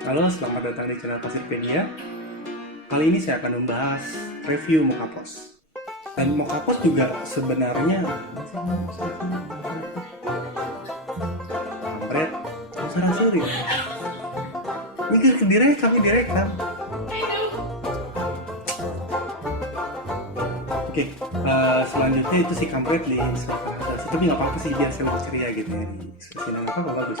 Halo, selamat datang di channel Pasirpedia. Kali ini saya akan membahas review Mokapos. Dan Mokapos juga sebenarnya kampret, salah siri. Ini direkam. Oke, selanjutnya itu si kampret nih. Tapi nggak apa-apa sih, biar saya mau ceria gitu ya. Senang apa bagus.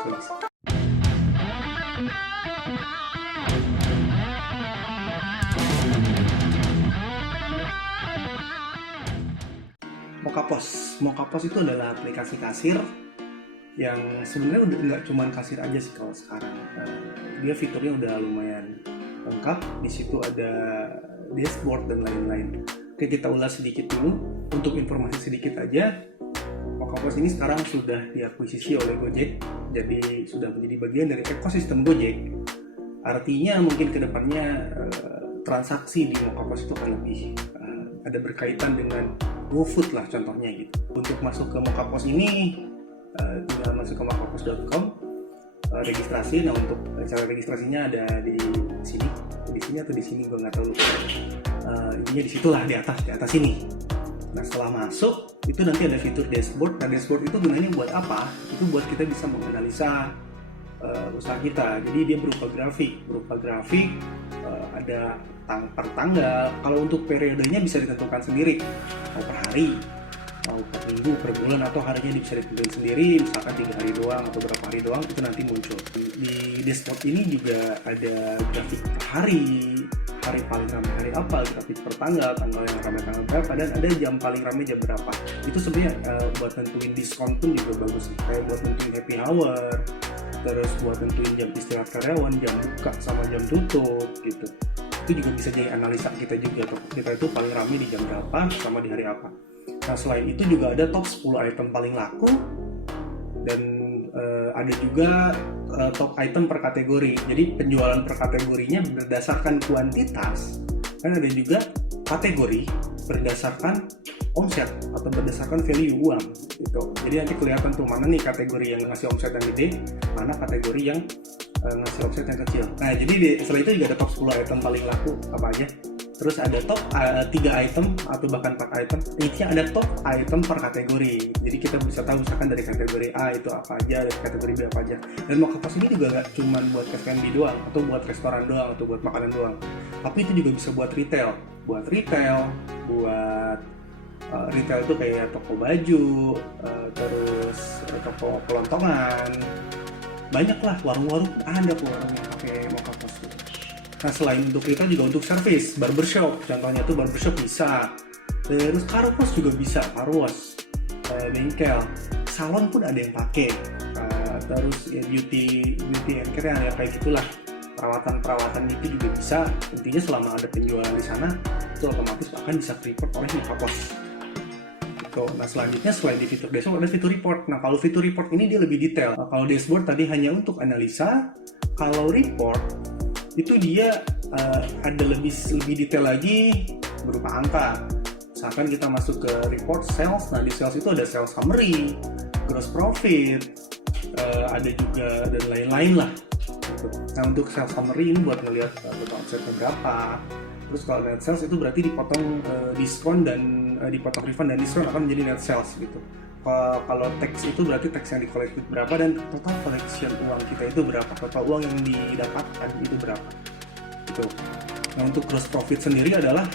Mokapos itu adalah aplikasi kasir yang sebenarnya udah nggak cuma kasir aja sih kalau sekarang. Dia fiturnya udah lumayan lengkap. Di situ ada dashboard dan lain-lain. Oke, kita ulas sedikit dulu. Untuk informasi sedikit aja, Mokapos ini sekarang sudah diakuisisi oleh Gojek, jadi sudah menjadi bagian dari ekosistem Gojek. Artinya mungkin kedepannya transaksi di Mokapos itu akan lebih ada berkaitan dengan GoFood lah contohnya gitu. Untuk masuk ke Mokapos ini tinggal masuk ke mokapos.com, registrasi. Nah, untuk cara registrasinya ada di sini atau di sini gue nggak tahu. Intinya di situlah, di atas ini. Nah, setelah masuk itu nanti ada fitur dashboard. Nah, dashboard itu gunanya buat apa? Itu buat kita bisa menganalisa usaha kita. Jadi dia berupa grafik, ada per tanggal. Kalau untuk periodenya bisa ditentukan sendiri, mau per hari, mau per minggu, per bulan, atau harinya bisa ditentukan sendiri. Misalkan 3 hari doang atau berapa hari doang, itu nanti muncul. Di dashboard ini juga ada grafik per hari paling ramai hari apa, grafik per tanggal yang ramai tanggal berapa, dan ada jam paling ramai jam berapa. Itu sebenarnya buat nentuin diskon pun juga bagus sih. Kayak buat nentuin happy hour, terus buat nentuin jam istirahat karyawan, jam buka sama jam tutup gitu. Itu juga bisa jadi analisa kita juga tuh. Kita itu paling ramai di jam berapa sama di hari apa. Nah, selain itu juga ada top 10 item paling laku, dan ada juga top item per kategori. Jadi penjualan per kategorinya berdasarkan kuantitas, dan ada juga kategori berdasarkan omset atau berdasarkan value uang gitu. Jadi nanti kelihatan tuh mana nih kategori yang ngasih omset yang gede, mana kategori yang ngasih omset yang kecil. Nah, jadi setelah itu juga ada top 10 item paling laku apa aja. Terus ada top 3 item atau bahkan 4 item. Intinya ada top item per kategori. Jadi kita bisa tahu misalkan dari kategori A itu apa aja, dari kategori B apa aja. Dan Mokapos ini juga gak cuma buat F&B doang, atau buat restoran doang, atau buat makanan doang. Tapi itu juga bisa buat retail. Buat retail itu kayak toko baju, terus toko kelontongan. Banyak lah, warung-warung ada warung yang pakai Mokapos. Nah, selain untuk retail juga untuk service, barbershop contohnya tuh, barbershop bisa. Terus car wash juga bisa, car wash, bengkel, salon pun ada yang pakai. Terus ya beauty and care ya kayak gitulah, perawatan itu juga bisa. Intinya selama ada penjualan di sana, itu otomatis akan bisa report oleh Mokapos. Nah, selanjutnya selain di fitur dashboard ada fitur report. Nah, kalau fitur report ini dia lebih detail. Kalau dashboard tadi hanya untuk analisa, kalau report itu dia ada lebih detail lagi berupa angka. Misalkan kita masuk ke report sales. Nah, di sales itu ada sales summary, gross profit, ada juga dan lain-lain lah gitu. Nah, untuk sales summary ini buat ngelihat total omsetnya berapa. Terus kalau net sales itu berarti dipotong diskon dan dipotong refund dan diskon akan menjadi net sales gitu. Kalau tax itu berarti tax yang dikolektif berapa, dan total collection uang kita itu berapa, total uang yang didapatkan itu berapa gitu. Nah, untuk gross profit sendiri adalah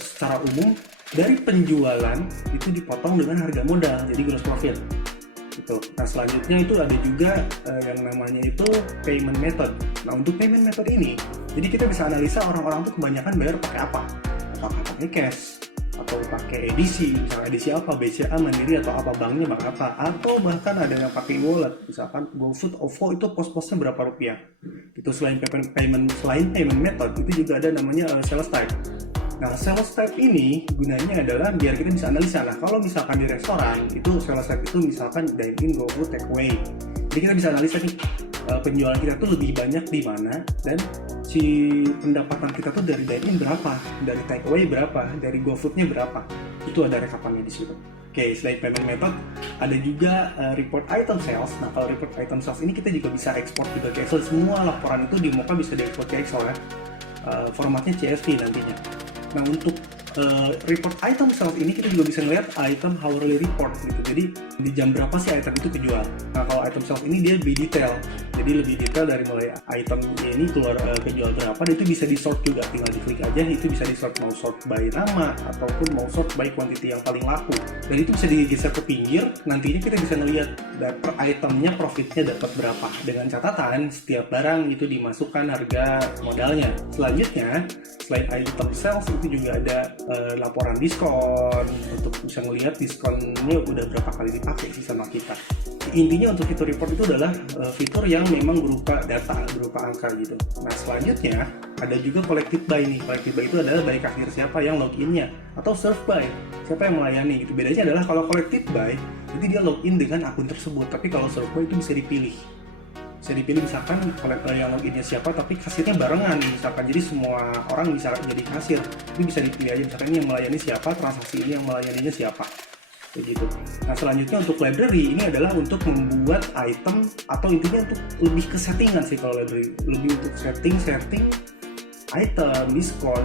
secara umum dari penjualan itu dipotong dengan harga modal, jadi gross profit gitu. Nah, selanjutnya itu ada juga yang namanya itu payment method. Nah, untuk payment method ini jadi kita bisa analisa orang-orang tuh kebanyakan bayar pakai apa, apakah pakai cash atau pakai edisi, misalnya edisi apa, BCA, Mandiri, atau apa, banknya pakai apa, atau bahkan ada yang pakai wallet, misalkan GoFood, OVO, itu pos-posnya berapa rupiah. Itu selain payment method, itu juga ada namanya sales type. Nah, sales type ini gunanya adalah biar kita bisa analisa. Nah, kalau misalkan di restoran, itu sales type itu misalkan dine-in, GoFood, take away. Jadi kita bisa analisa nih, penjualan kita tuh lebih banyak di mana, dan si pendapatan kita tuh dari dine-in berapa, dari take away berapa, dari GoFood-nya berapa. Itu ada rekapannya di situ. Oke, selain payment method, ada juga report item sales. Nah, kalau report item sales ini kita juga bisa ekspor juga ke Excel. Semua laporan itu di Mocha bisa diekspor ke Excel ya. Formatnya CSV nantinya. Nah, untuk report item sales ini kita juga bisa ngeliat item hourly report gitu. Jadi di jam berapa sih item itu kejual. Nah, kalau item sales ini dia lebih detail. Jadi lebih detail dari mulai item ini keluar kejual berapa, dan itu bisa di sort juga. Tinggal diklik aja, itu bisa di sort, mau sort by nama ataupun mau sort by quantity yang paling laku. Dan itu bisa digeser ke pinggir. Nantinya kita bisa ngeliat per itemnya profitnya dapat berapa. Dengan catatan setiap barang itu dimasukkan harga modalnya. Selanjutnya, selain item sales itu juga ada laporan diskon untuk bisa ngelihat diskonnya udah berapa kali dipakai sih sama kita. Intinya untuk fitur report itu adalah fitur yang memang berupa data, berupa angka gitu. Nah, selanjutnya ada juga collected by nih. Collected by itu adalah by kasir siapa yang loginnya, atau serve by siapa yang melayani gitu. Bedanya adalah kalau collected by jadi dia login dengan akun tersebut, tapi kalau serve by itu bisa dipilih. Bisa dipilih misalkan yang loginnya siapa tapi kasirnya barengan misalkan, jadi semua orang bisa jadi kasir. Ini bisa dipilih aja misalkan ini yang melayani siapa, transaksi ini yang melayaninya siapa, kayak gitu. Nah, selanjutnya untuk library ini adalah untuk membuat item, atau intinya untuk lebih ke settingan sih kalau library, lebih untuk setting item, diskon,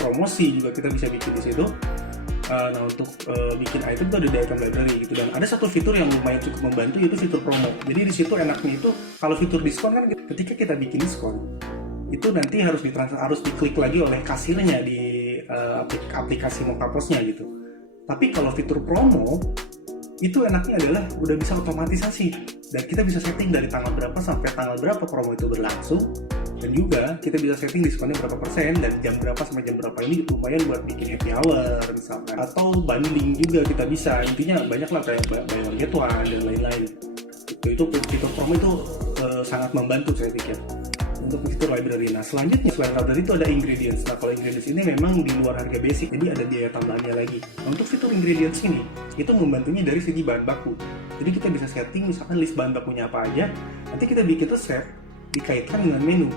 promosi juga kita bisa bikin di situ. Nah, untuk bikin item itu ada di item library gitu, dan ada satu fitur yang lumayan cukup membantu, yaitu fitur promo. Jadi di situ enaknya itu kalau fitur diskon kan ketika kita bikin diskon itu nanti harus diklik lagi oleh kasirnya di aplikasi Mocha POS-nya gitu. Tapi kalau fitur promo itu enaknya adalah udah bisa otomatisasi, dan kita bisa setting dari tanggal berapa sampai tanggal berapa promo itu berlangsung, dan juga kita bisa setting diskonnya berapa persen dan jam berapa sampai jam berapa. Ini lumayan buat bikin happy hour misalkan, atau bundling juga kita bisa. Intinya banyak lah kayak buy one get one dan lain-lain. Itu fitur promo itu sangat membantu saya pikir untuk fitur library. Nah, selanjutnya selain library itu ada ingredients. Nah, kalau ingredients ini memang di luar harga basic, jadi ada biaya tambahannya lagi. Nah, untuk fitur ingredients ini itu membantunya dari segi bahan baku. Jadi kita bisa setting misalkan list bahan bakunya apa aja, nanti kita bikin resep dikaitkan dengan menu.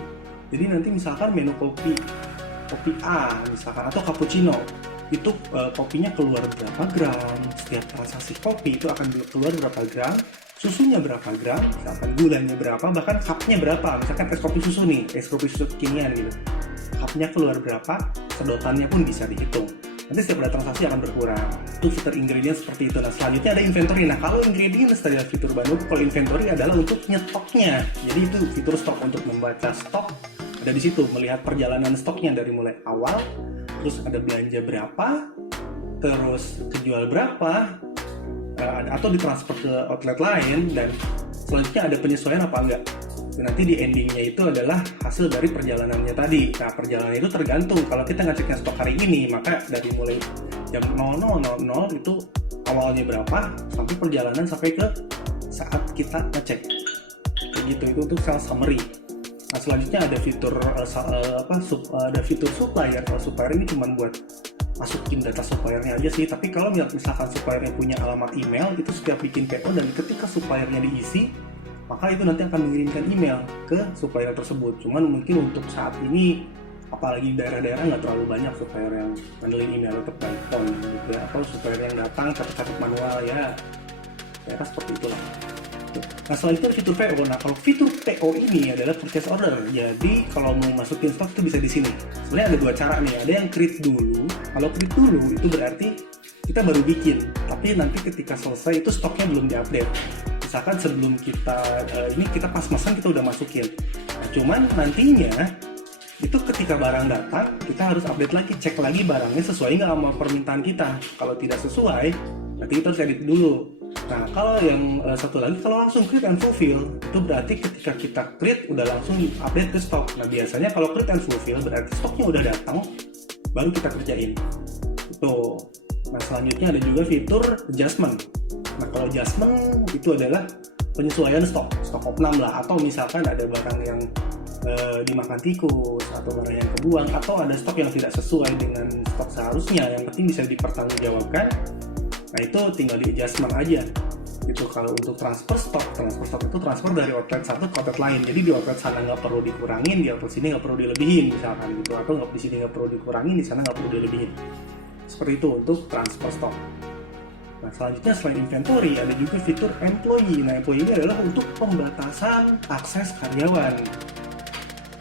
Jadi nanti misalkan menu kopi A misalkan, atau cappuccino, itu kopinya keluar berapa gram, setiap transaksi kopi itu akan keluar berapa gram, susunya berapa gram, misalkan gulanya berapa, bahkan cupnya berapa. Misalkan es kopi susu nih, es kopi susu kekinian gitu, cupnya keluar berapa, sedotannya pun bisa dihitung. Nanti setiap ada transaksi akan berkurang. Itu fitur ingredients seperti itu. Nah, selanjutnya ada inventory. Nah, kalau ingredients tadi fitur baru, kalau inventory adalah untuk nyetoknya. Jadi itu fitur stok, untuk membaca stok. Ada di situ, melihat perjalanan stoknya dari mulai awal, terus ada belanja berapa, terus kejual berapa, atau ditransfer ke outlet lain, dan selanjutnya ada penyesuaian apa enggak. Dan nanti di endingnya itu adalah hasil dari perjalanannya tadi. Nah, perjalanan itu tergantung. Kalau kita ngeceknya stok hari ini, maka dari mulai jam 00.00 itu awalnya berapa, sampai perjalanan sampai ke saat kita ngecek. Begitu, itu untuk sales summary. Nah, selanjutnya ada fitur ada fitur supplier. Kalau supplier ini cuma buat masukin data suppliernya aja sih. Tapi kalau misalkan suppliernya punya alamat email, itu setiap bikin PO dan ketika suppliernya diisi, maka itu nanti akan mengirimkan email ke supplier tersebut. Cuman mungkin untuk saat ini, apalagi daerah-daerah nggak terlalu banyak supplier yang handling email tetap by phone gitu ya, atau supplier yang datang catat manual ya, daerah seperti itulah. Nah, selain itu fitur PO. Nah, kalau fitur PO ini adalah purchase order. Jadi kalau mau masukin stok itu bisa di sini. Sebenarnya ada dua cara nih. Ada yang create dulu. Kalau create dulu itu berarti kita baru bikin, tapi nanti ketika selesai itu stoknya belum diupdate. Misalkan sebelum kita kita pas pesan kita udah masukin. Nah, cuman nantinya itu ketika barang datang kita harus update lagi, cek lagi barangnya sesuai nggak sama permintaan kita. Kalau tidak sesuai, nanti kita harus edit dulu. Nah, kalau yang satu lagi, kalau langsung create and fulfill, itu berarti ketika kita create udah langsung update ke stok. Nah, biasanya kalau create and fulfill berarti stoknya udah datang, baru kita kerjain. Itu. Nah, selanjutnya ada juga fitur adjustment. Nah, kalau adjustment itu adalah penyesuaian stok opnam lah, atau misalkan ada barang yang dimakan tikus, atau barang yang kebuang, atau ada stok yang tidak sesuai dengan stok seharusnya, yang penting bisa dipertanggungjawabkan. Nah, itu tinggal di adjustment aja. Itu kalau untuk transfer stok itu transfer dari outlet satu ke outlet lain. Jadi di outlet sana nggak perlu dikurangin, di outlet sini nggak perlu dilebihin misalkan gitu, atau nggak di sini nggak perlu dikurangin, di sana nggak perlu dilebihin. Seperti itu untuk transfer stok. Nah, selanjutnya selain inventory ada juga fitur employee. Nah, employee ini adalah untuk pembatasan akses karyawan.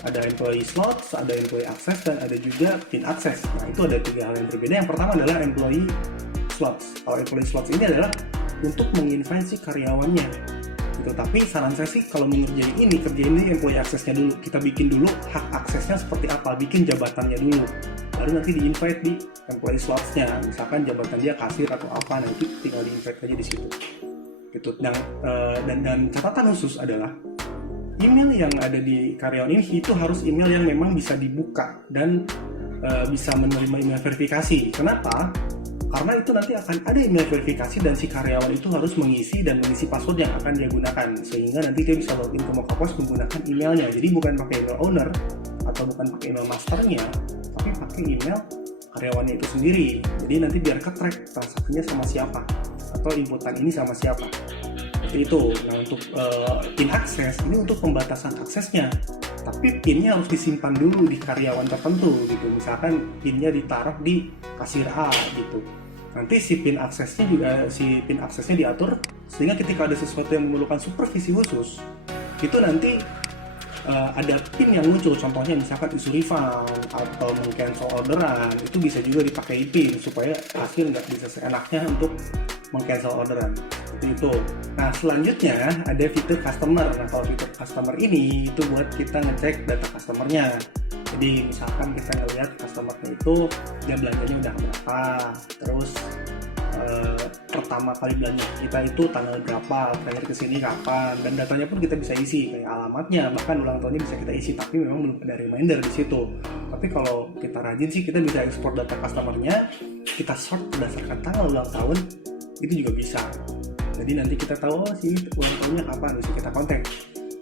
Ada employee slots, ada employee access, dan ada juga pin access. Nah, itu ada 3 hal yang berbeda. Yang pertama adalah employee slots. Kalau employee slots ini adalah untuk menginvite si karyawannya. Gitu. Tapi saran saya sih kalau mengerjain ini, kerjain ini employee access-nya dulu. Kita bikin dulu hak aksesnya seperti apa, bikin jabatannya dulu. Baru nanti di-invite di employee slots-nya. Misalkan jabatan dia kasir atau apa, nanti tinggal di-invite aja di situ. Gitu. Dan catatan khusus adalah email yang ada di karyawan ini itu harus email yang memang bisa dibuka dan bisa menerima email verifikasi. Kenapa? Karena itu nanti akan ada email verifikasi dan si karyawan itu harus mengisi password yang akan dia gunakan, sehingga nanti dia bisa login ke Mokapos menggunakan emailnya. Jadi bukan pakai email owner atau bukan pakai email masternya, tapi pakai email karyawannya itu sendiri. Jadi nanti biar ke-track transaksinya sama siapa atau inputan ini sama siapa. Seperti itu. Nah, untuk pin akses ini untuk pembatasan aksesnya, tapi pinnya harus disimpan dulu di karyawan tertentu gitu. Misalkan pinnya ditaruh di kasir A gitu. Nanti si pin aksesnya diatur sehingga ketika ada sesuatu yang memerlukan supervisi khusus, itu nanti ada pin yang muncul. Contohnya misalkan isu refund atau meng-cancel orderan, itu bisa juga dipakai pin supaya hasil nggak bisa seenaknya untuk meng-cancel orderan. Seperti itu. Nah, selanjutnya ada fitur customer. Nah, kalau fitur customer ini itu buat kita ngecek data customernya. Jadi misalkan kita ngelihat customernya itu dia belanjanya udah berapa, terus pertama kali belanja kita itu tanggal berapa, terakhir kesini kapan, dan datanya pun kita bisa isi kayak alamatnya, bahkan ulang tahunnya bisa kita isi, tapi memang belum ada reminder di situ. Tapi kalau kita rajin sih kita bisa ekspor data customernya, kita sort berdasarkan tanggal ulang tahun, itu juga bisa. Jadi nanti kita tahu sih ulang tahunnya kapan, bisa kita kontak.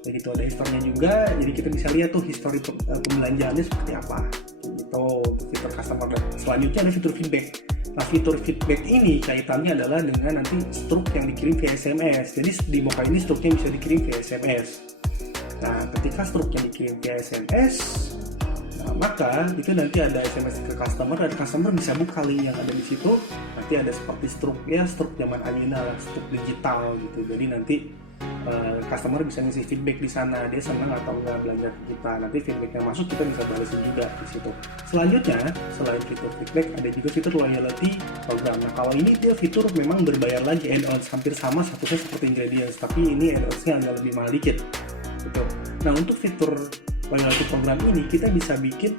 Jadi itu ada historinya juga, jadi kita bisa lihat tuh histori pembelanjaannya seperti apa. Gitu, fitur customer. Selanjutnya ada fitur feedback. Nah, fitur feedback ini kaitannya adalah dengan nanti struk yang dikirim via SMS. Jadi di Moka ini struknya bisa dikirim via SMS. Nah, ketika struk yang dikirim via SMS, nah, maka itu nanti ada SMS ke customer, dan customer bisa buka link yang ada di situ. Nanti ada seperti struk zaman Alina, struk digital gitu. Jadi nanti customer bisa ngisi feedback di sana, dia senang atau enggak belanja ke kita. Nanti feedbacknya masuk, kita bisa balesin juga di situ. Selanjutnya, selain fitur feedback, ada juga fitur loyalty program. Nah, kalau ini dia fitur memang berbayar lagi, add-ons hampir sama statusnya seperti ingredients, tapi ini add-onsnya agak lebih mahal dikit. Gitu. Nah, untuk fitur loyalty program ini kita bisa bikin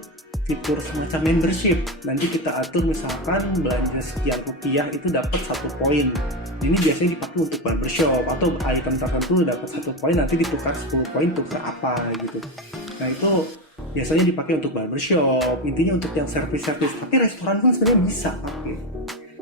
fitur semacam membership. Nanti kita atur misalkan belanja sekian rupiah itu dapat 1 poin. Ini biasanya dipakai untuk barbershop atau item tertentu dapat 1 poin, nanti ditukar 10 poin tukar apa gitu. Nah, itu biasanya dipakai untuk barbershop, intinya untuk yang service-service. Tapi restoran pun sebenarnya bisa pakai.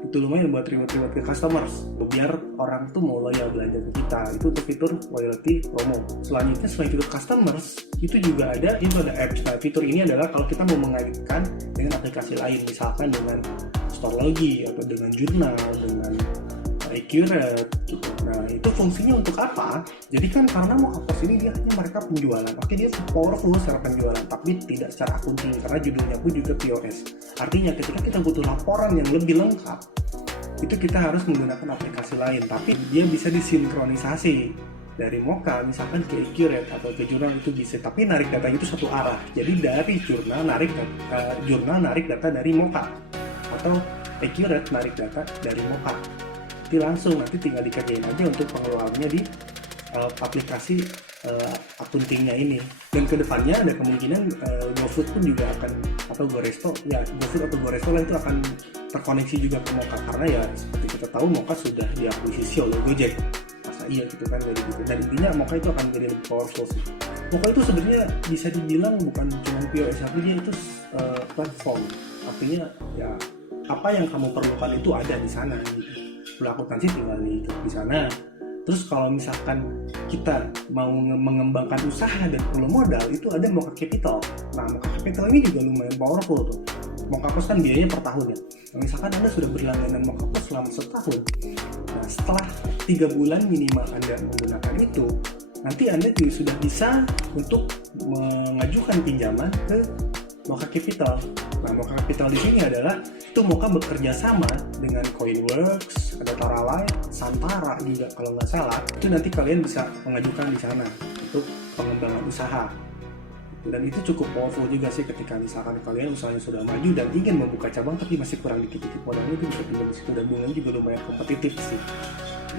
Itu lumayan buat reward-reward ke customers, biar orang tuh mau loyal belanja ke kita. Itu untuk fitur loyalty promo. Selanjutnya selain fitur customers, itu juga ada apps. Nah, fitur ini adalah kalau kita mau mengaitkan dengan aplikasi lain, misalkan dengan Storlogy atau dengan jurnal, dengan Accurate gitu. Nah, itu fungsinya untuk apa? Jadi kan karena Mokapos ini dia hanya mereka penjualan. Oke, dia powerful secara penjualan, tapi tidak secara akunting karena judulnya pun juga POS. Artinya ketika kita butuh laporan yang lebih lengkap, itu kita harus menggunakan aplikasi lain, tapi dia bisa disinkronisasi dari Moka misalkan ke Accurate atau ke jurnal, itu bisa, tapi narik datanya itu satu arah. Jadi dari jurnal narik data dari Moka, atau Accurate narik data dari Moka. Langsung nanti tinggal dikerjain aja untuk pengeluarannya di aplikasi akuntingnya ini. Dan kedepannya ada kemungkinan GoFood pun juga akan, atau GoResto ya, GoFood atau GoResto lah itu akan terkoneksi juga ke Moka, karena ya seperti kita tahu Moka sudah diakuisisi oleh Gojek. Masa iya gitu kan, jadi gitu. Dan intinya Moka itu akan menjadi lebih powerful sih. Moka itu sebenarnya bisa dibilang bukan cuma POS, tapi dia itu platform. Artinya ya apa yang kamu perlukan itu ada di sana gitu. Akuntansi tinggal di sana. Terus kalau misalkan kita mau mengembangkan usaha dan perlu modal, itu ada Moka Capital. Nah, Moka Capital ini juga lumayan powerful tuh. Mokapos kan biayanya per tahun ya. Nah, misalkan Anda sudah berlangganan Mokapos selama setahun, nah setelah 3 bulan minimal Anda menggunakan itu, nanti Anda juga sudah bisa untuk mengajukan pinjaman ke Mocha Capital. Nah, Mocha Capital di sini adalah itu Mocha bekerja sama dengan Coinworks, ada Taralight, Santara juga kalau nggak salah. Itu nanti kalian bisa mengajukan di sana untuk pengembangan usaha. Dan itu cukup powerful juga sih ketika misalkan kalian usahanya sudah maju dan ingin membuka cabang tapi masih kurang dikit-dikit modalnya, itu bisa pinjam di situ dan bunganya juga lumayan kompetitif sih.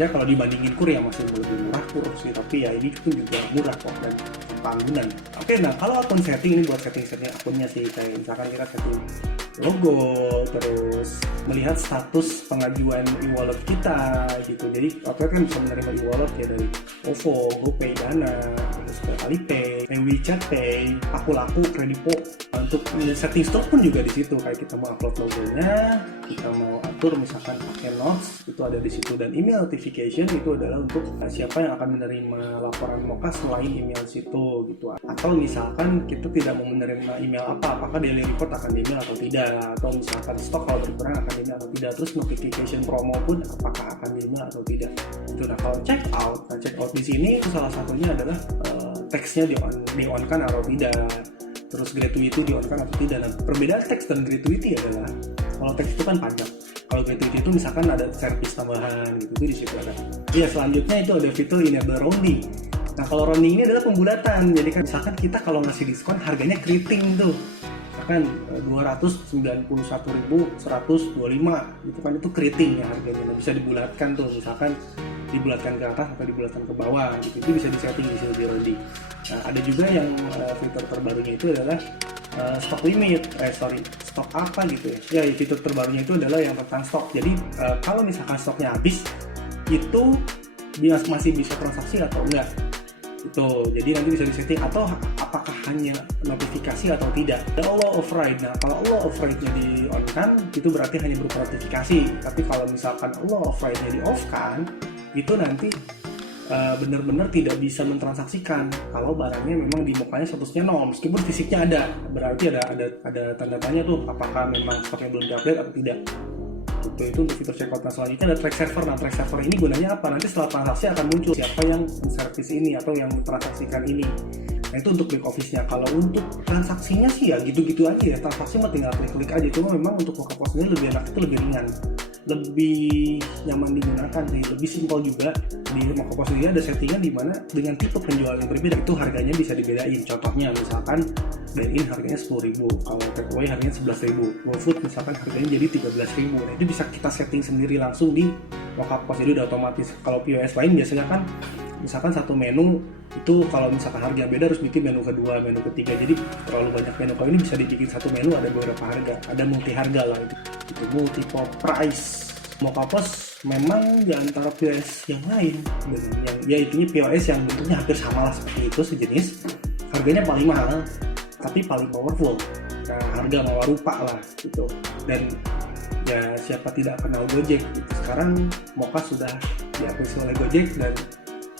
Ya kalau dibandingin Kur ya masih lebih murah Kur sih, tapi ya ini pun juga murah kok dan panggungan. Oke, nah kalau akun setting ini buat setting akunnya sih, kayak misalkan kita setting logo, terus melihat status pengajuan e-wallet kita gitu. Jadi Outlet kan bisa menerima e-wallet ya dari OVO, GoPay, Dana, terus Alipay, WeChat Pay, Laku, Kredipo. Untuk setting store pun juga di situ, kayak kita mau upload logonya, kita mau atur misalkan pakai notes, itu ada di situ. Dan email notification itu adalah untuk siapa yang akan menerima laporan Mocha selain email situ gitu. Atau misalkan kita tidak mau menerima email apakah daily report akan di email atau tidak, atau misalkan stok kalau berkurang akan di email atau tidak, terus notification promo pun apakah akan di email atau tidak. Itu nah kalau check out di sini itu salah satunya adalah teksnya di on kan atau tidak, terus gratuity di on kan atau tidak. Nah, perbedaan teks dan gratuity adalah kalau teks itu kan pajak, kalau gratuity itu misalkan ada service tambahan gitu, itu di situ ada. Iya, selanjutnya itu ada fitur enable rounding. Nah kalau rounding ini adalah pembulatan, jadi kan misalkan kita kalau ngasih diskon harganya keriting tuh, misalkan 291.125 gitu kan, itu keriting ya harganya. Nah, bisa dibulatkan tuh, misalkan dibulatkan ke atas atau dibulatkan ke bawah gitu, itu bisa disetting di sini di rounding. Nah ada juga yang fitur terbarunya itu adalah stok limit, stok apa gitu ya. Ya fitur terbarunya itu adalah yang tentang stok. Jadi kalau misalkan stoknya habis, itu masih bisa transaksi atau enggak. Itu jadi nanti bisa disetting, atau apakah hanya notifikasi atau tidak. Ada allow override. Nah kalau allow override-nya di on kan, itu berarti hanya berupa notifikasi. Tapi kalau misalkan allow override-nya di off kan, itu nanti benar-benar tidak bisa mentransaksikan kalau barangnya memang di Mocha-nya statusnya nol, meskipun fisiknya ada. Berarti ada tanda tanya tuh apakah memang stoknya belum diupdate atau tidak. Itu untuk fitur checkout. Nah selanjutnya ada track server. Nah track server ini gunanya apa? Nanti setelah transaksi akan muncul siapa yang service ini atau yang mentransaksikan ini. Nah itu untuk back office-nya. Kalau untuk transaksinya sih ya gitu-gitu aja ya, transaksi mah tinggal klik-klik aja. Cuma memang untuk Mocha POS ini lebih enak, itu lebih ringan, lebih nyaman digunakan sih, lebih simpel juga. Di Mocha POS ini ada settingan di mana dengan tipe penjualan yang berbeda itu harganya bisa dibedain. Contohnya misalkan dine-in harganya 10.000, kalau takeaway harganya 11.000, GoFood misalkan harganya jadi 13.000. Nah itu bisa kita setting sendiri langsung di Mocha POS, jadi udah otomatis. Kalau POS lain biasanya kan misalkan satu menu itu kalau misalkan harga beda harus bikin menu kedua, menu ketiga, jadi terlalu banyak menu. Kalau ini bisa dibikin satu menu, ada beberapa harga, ada multi harga lah, itu multiple price. Mocha POS memang di antara POS yang lain yang ya itunya POS yang bentuknya hampir sama lah seperti itu, sejenis, harganya paling mahal tapi paling powerful. Nah, harga mawa rupa lah gitu. Dan ya siapa tidak kenal Gojek gitu. Sekarang Mocha sudah diakuisisi oleh Gojek dan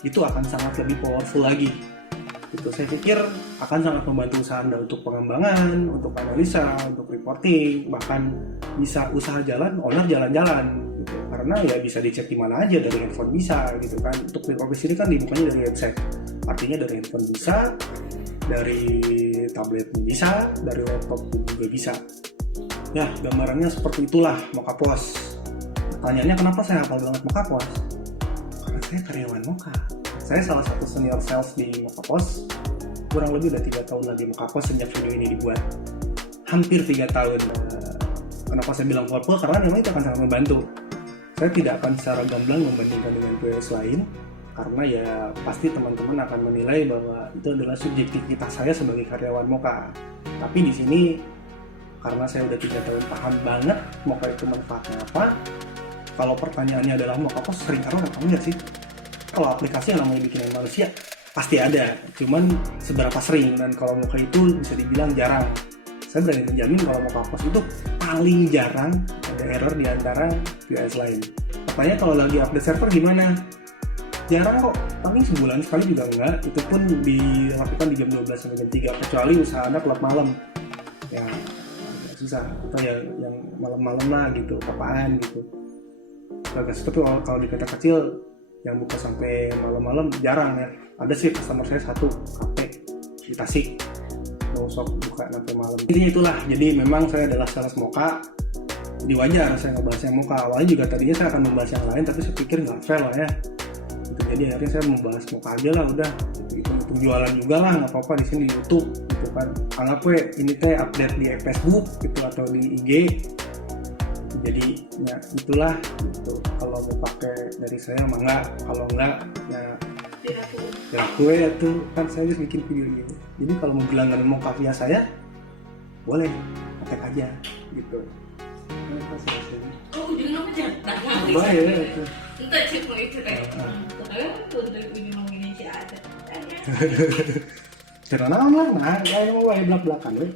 itu akan sangat lebih powerful lagi. Itu saya pikir akan sangat membantu usaha Anda untuk pengembangan, untuk analisa, untuk reporting, bahkan bisa usaha jalan, owner jalan-jalan gitu. Karena ya bisa dicek di mana aja, dari handphone bisa gitu kan. Untuk back office ini kan dibukanya dari website. Artinya dari handphone bisa, dari tablet bisa, dari laptop juga bisa. Ya, gambarannya seperti itulah Mocha POS. Pertanyaannya kenapa saya hafal banget Mocha POS? Karena saya karyawan Mocha. Saya salah satu senior sales di Mocha POS. Kurang lebih udah 3 tahun lagi Mocha POS sejak video ini dibuat. Hampir 3 tahun. Kenapa saya bilang powerful? Karena memang itu akan sangat membantu. Saya tidak akan secara gamblang membandingkan dengan POS lain, karena ya pasti teman-teman akan menilai bahwa itu adalah subjektivitas saya sebagai karyawan Mocha. Tapi di sini karena saya udah 3 tahun paham banget Mocha itu manfaatnya apa. Kalau pertanyaannya adalah Mocha POS sering error atau enggak sih? Kalau aplikasi yang namanya bikinan manusia pasti ada, cuman seberapa sering. Dan kalau Mocha itu bisa dibilang jarang. Saya berani menjamin kalau Mocha POS itu paling jarang ada error di antara POS lain. Makanya kalau lagi update server gimana? Jarang kok, paling sebulan sekali juga enggak. Itu pun dilakukan di jam 12 sampai jam 3, kecuali usaha Anda klub malam. Ya agak susah, atau ya yang malam-malam lah gitu, apaan gitu. Agak susah. Tapi kalau di kota kecil yang buka sampai malam-malam jarang ya. Ada sih customer saya satu kafe di Tasik, mau sok buka sampai malam. Intinya itulah, jadi memang saya adalah sales moka. Di wajar saya ngebahas yang moka. Awalnya juga tadinya saya akan membahas yang lain, tapi saya pikir nggak fair lah ya gitu. Jadi akhirnya saya membahas moka aja lah udah gitu. Untuk jualan juga lah nggak apa-apa di sini di YouTube gitu kan. Anggap ini teh update di Facebook gitu atau di IG. Jadi ya itulah gitu. Kalau mau pakai dari saya mangga, kalau enggak ya aku ya tuh kan saya harus bikin video ini. Jadi kalau mau berlangganan mau via saya boleh kontak aja gitu. Oh ujungnya apa jangan Boleh ya itu. entah cuma itu deh tapi untuk ujung Indonesia ada Cerita naon lah, nah kayak mau belak belakan we.